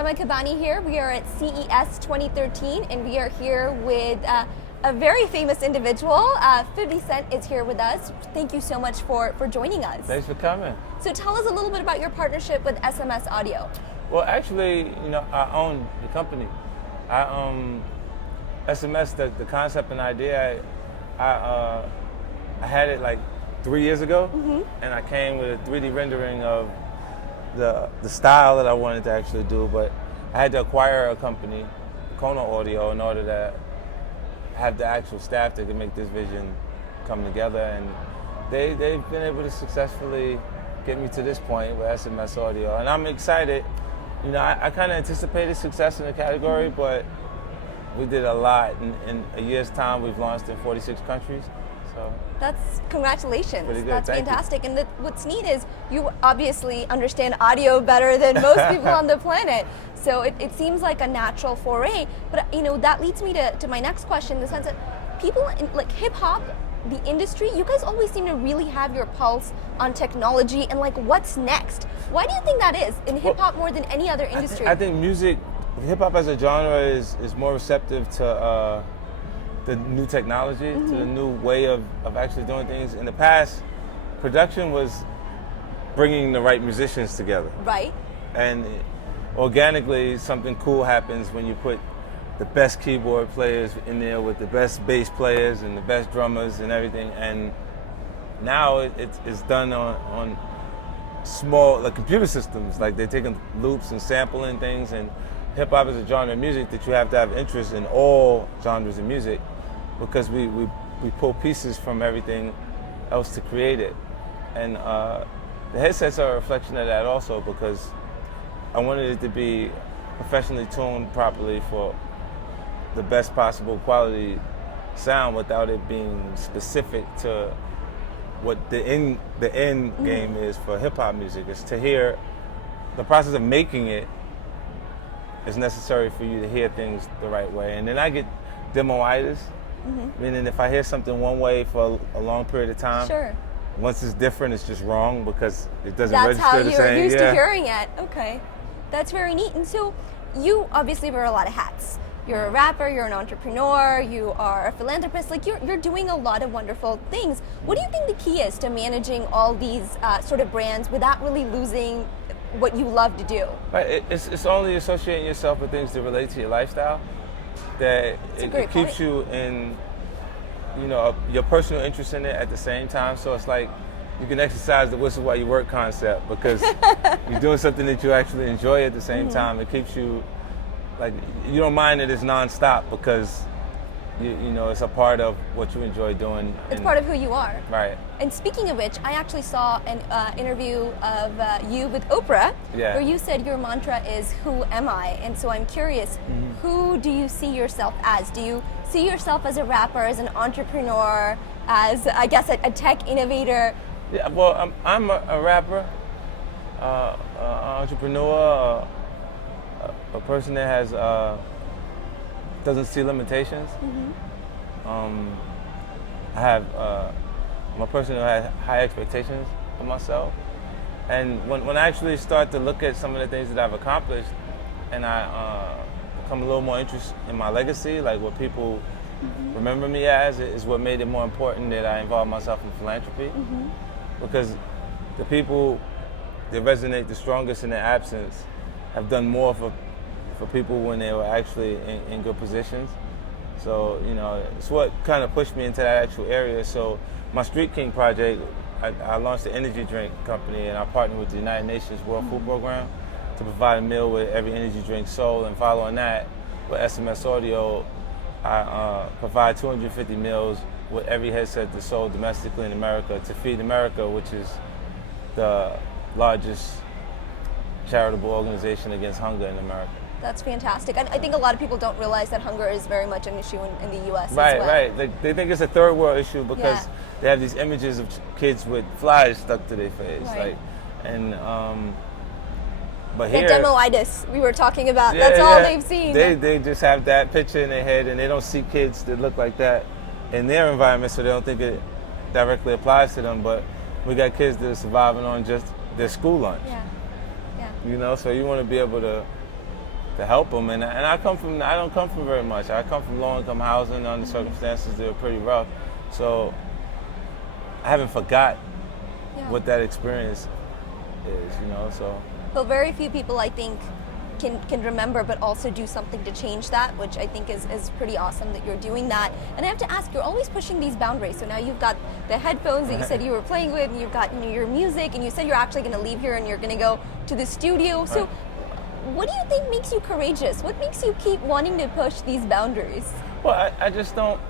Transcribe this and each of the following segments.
Shama Hyder here. We are at CES 2013 and we are here with a very famous individual. 50 Cent is here with us. Thank you so much for joining us. Thanks for coming. So tell us a little bit about your partnership with SMS Audio. Well, actually, I own the company. SMS, the concept and idea, I had it like 3 years ago, and I came with a 3D rendering of the style that I wanted to actually do, but I had to acquire a company, Kona Audio, in order to have the actual staff that could make this vision come together, and they've been able to successfully get me to this point with SMS Audio, and I'm excited. I kind of anticipated success in the category, but we did a lot. In a year's time, we've launched in 46 countries. So that's congratulations. Pretty good. That's Thank fantastic. You. And what's neat is you obviously understand audio better than most people on the planet. So it seems like a natural foray. But that leads me to my next question, in the sense that people in like hip hop, the industry, you guys always seem to really have your pulse on technology and like what's next. Why do you think that is in hip hop more than any other industry? I think music, hip hop as a genre is more receptive to the new technology, to the new way of actually doing things. In the past, production was bringing the right musicians together. Right. And organically, something cool happens when you put the best keyboard players in there with the best bass players and the best drummers and everything. And now it's done on small, like computer systems. Like they're taking loops and sampling things, and hip hop is a genre of music that you have to have interest in all genres of music, because we pull pieces from everything else to create it. And the headsets are a reflection of that also, because I wanted it to be professionally tuned properly for the best possible quality sound without it being specific to what the end game is for hip hop music. Is to hear the process of making it is necessary for you to hear things the right way. And then I get demo-itis, meaning if I hear something one way for a long period of time, sure. Once it's different, it's just wrong because it doesn't register the same. That's how you're used to hearing it. Okay, that's very neat. And so you obviously wear a lot of hats. You're a rapper, you're an entrepreneur, you are a philanthropist, like you're doing a lot of wonderful things. What do you think the key is to managing all these sort of brands without really losing what you love to do? Right, it's only associating yourself with things that relate to your lifestyle that it keeps you in, your personal interest in it at the same time. So it's like you can exercise the whistle while you work concept, because you're doing something that you actually enjoy at the same time. It keeps you, like, you don't mind that it's nonstop because it's a part of what you enjoy doing. It's part of who you are. Right. And speaking of which, I actually saw an interview of you with Oprah, where you said your mantra is, "Who am I?" And so I'm curious, who do you see yourself as? Do you see yourself as a rapper, as an entrepreneur, as, I guess, a tech innovator? Yeah, well, I'm a rapper, an entrepreneur, a person that has doesn't see limitations. I'm a person who has high expectations of myself, and when I actually start to look at some of the things that I've accomplished, and I become a little more interested in my legacy, like what people remember me as, is what made it more important that I involve myself in philanthropy, because the people that resonate the strongest in their absence have done more for people when they were actually in good positions. So, it's what kind of pushed me into that actual area. So my Street King project, I launched an energy drink company, and I partnered with the United Nations World Food Program to provide a meal with every energy drink sold. And following that, with SMS Audio, I provide 250 meals with every headset that's sold domestically in America to Feed America, which is the largest charitable organization against hunger in America. That's fantastic. I think a lot of people don't realize that hunger is very much an issue in the U.S. Right, as well. right. They think it's a third world issue because they have these images of kids with flies stuck to their face, but here, the demo-itis we were talking about. That's all they've seen. They just have that picture in their head, and they don't see kids that look like that in their environment, so they don't think it directly applies to them. But we got kids that are surviving on just their school lunch. Yeah. So you want to be able to help them. And I don't come from very much. I come from low-income housing under circumstances that are pretty rough. So I haven't forgot what that experience is, you know. So well, very few people, I think, can remember, but also do something to change that, which I think is pretty awesome that you're doing that. And I have to ask, you're always pushing these boundaries. So now you've got the headphones that you said you were playing with, and you've got, you know, your music, and you said you're actually going to leave here and you're going to go to the studio. So what do you think makes you courageous? What makes you keep wanting to push these boundaries? Well, I just don't.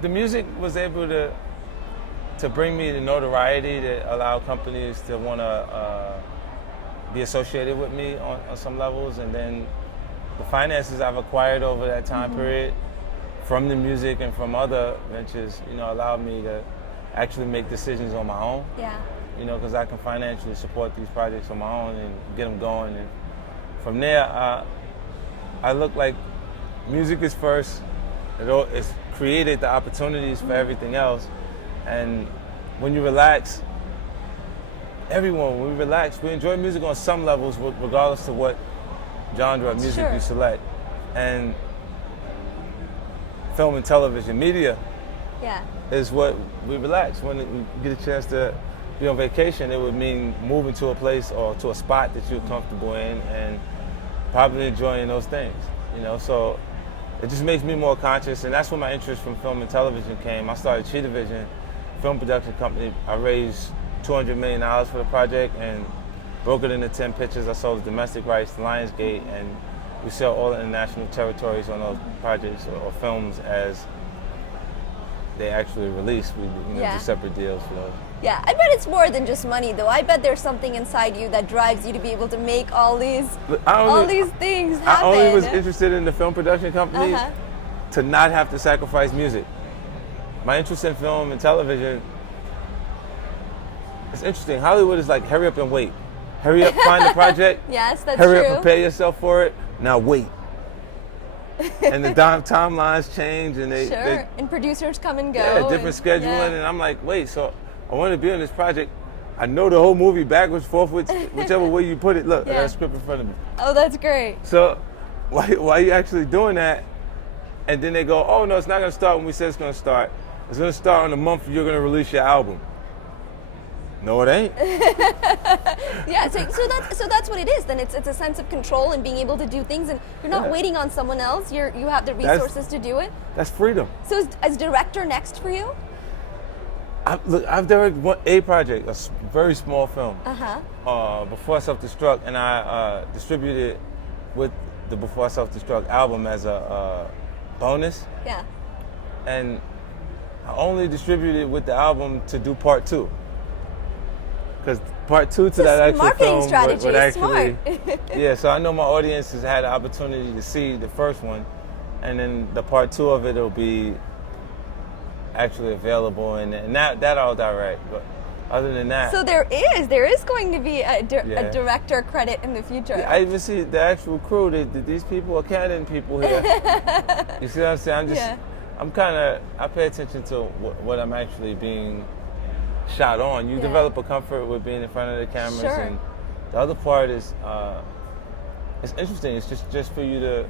The music was able to bring me the notoriety that allow companies to want to be associated with me on some levels, and then the finances I've acquired over that time period from the music and from other ventures, you know, allowed me to actually make decisions on my own. Yeah. You know, because I can financially support these projects on my own and get them going. And from there, I look like music is first. It's created the opportunities for everything else. And when you relax, when we relax, we enjoy music on some levels, regardless of what genre of music you select. And film and television media is what we relax. When we get a chance to be on vacation, it would mean moving to a place or to a spot that you're comfortable in and probably enjoying those things, you know. So it just makes me more conscious, and that's where my interest from film and television came. I started Cheetah Vision, film production company. I raised $200 million for the project and broke it into 10 pictures. I sold the domestic rights to Lionsgate, and we sell all the international territories on those projects or films as they actually release. We do separate deals for those. Yeah, I bet it's more than just money, though. I bet there's something inside you that drives you to be able to make all these things happen. I only was interested in the film production company to not have to sacrifice music. My interest in film and television, it's interesting. Hollywood is like, hurry up and wait. Hurry up, find the project. Yes, that's true. Hurry up, prepare yourself for it. Now wait. And the timelines change, and and producers come and go. Yeah, different scheduling, and I'm like, wait, so I want to be on this project. I know the whole movie backwards, forwards, whichever way you put it. Look, I got a script in front of me. Oh, that's great. So why are you actually doing that? And then they go, oh no, it's not going to start when we said it's going to start. It's going to start on the month you're going to release your album. No, it ain't. Yeah, so that's what it is. Then it's a sense of control and being able to do things, and you're not waiting on someone else. You have the resources to do it. That's freedom. So is director next for you? I've directed a project, a very small film, Before Self-Destruct, and I distributed it with the Before Self-Destruct album as a bonus. Yeah. And I only distributed with the album to do part 2. Because part 2 to that actual film would actually, so I know my audience has had the opportunity to see the first one, and then the part 2 of it will be actually available, and that I'll direct. But other than that, so there is going to be a director credit in the future. Yeah, I even see the actual crew. These people are Canon people here. You see what I'm saying? I pay attention to what I'm actually being shot on. You develop a comfort with being in front of the cameras, and the other part is it's interesting. It's just for you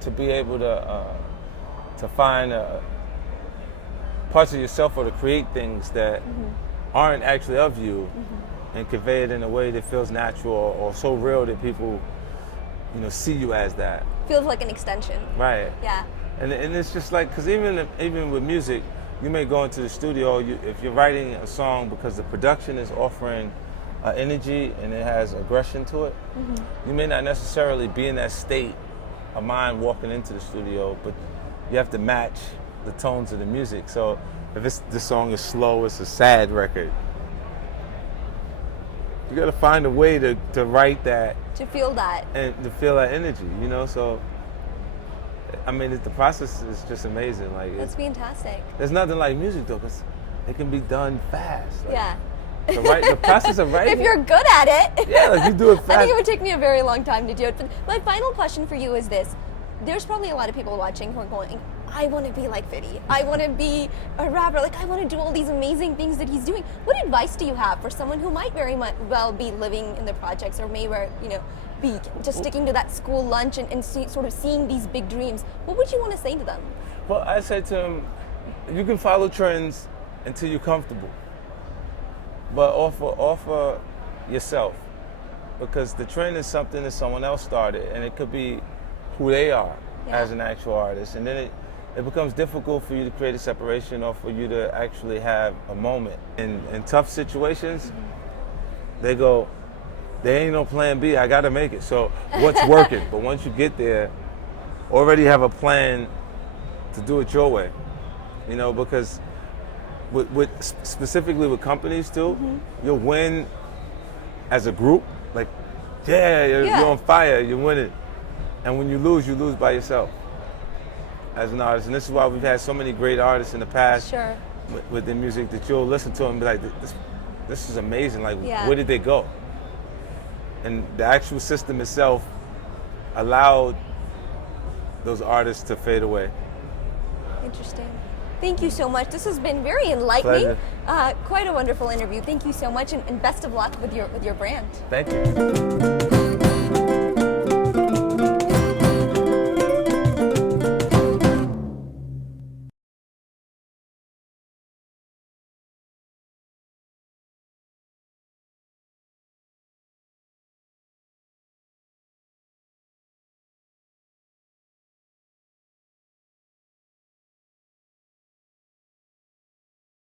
to be able to find parts of yourself or to create things that aren't actually of you, and convey it in a way that feels natural or so real that people, see you as that. Feels like an extension. Right. Yeah. And it's just like, because even with music, you may go into the studio, if you're writing a song because the production is offering energy and it has aggression to it, you may not necessarily be in that state of mind walking into the studio, but you have to match the tones of the music. So if the song is slow, it's a sad record. You got to find a way to write that. To feel that. And to feel that energy, so... I mean, the process is just amazing. Like, that's fantastic. There's nothing like music, though, because it can be done fast. Like, the process of writing. If you're good at it. Yeah, like you do it fast. I think it would take me a very long time to do it. But my final question for you is this. There's probably a lot of people watching who are going, I want to be like Fiddy. I want to be a rapper. Like, I want to do all these amazing things that he's doing. What advice do you have for someone who might very much well be living in the projects, or may be just sticking to that school lunch and sort of seeing these big dreams? What would you want to say to them? Well, I say to them, you can follow trends until you're comfortable, but offer yourself, because the trend is something that someone else started, and it could be who they are as an actual artist, and then it becomes difficult for you to create a separation, or for you to actually have a moment. In tough situations, they go, there ain't no plan B, I gotta make it. So what's working? But once you get there, already have a plan to do it your way. Because specifically with companies too, you'll win as a group, like, you're on fire, you win it. And when you lose by yourself as an artist. And this is why we've had so many great artists in the past with their music, that you'll listen to and be like, this is amazing, like, where did they go? And the actual system itself allowed those artists to fade away. Interesting. Thank you so much. This has been very enlightening. Pleasure. Quite a wonderful interview. Thank you so much, and best of luck with your brand. Thank you.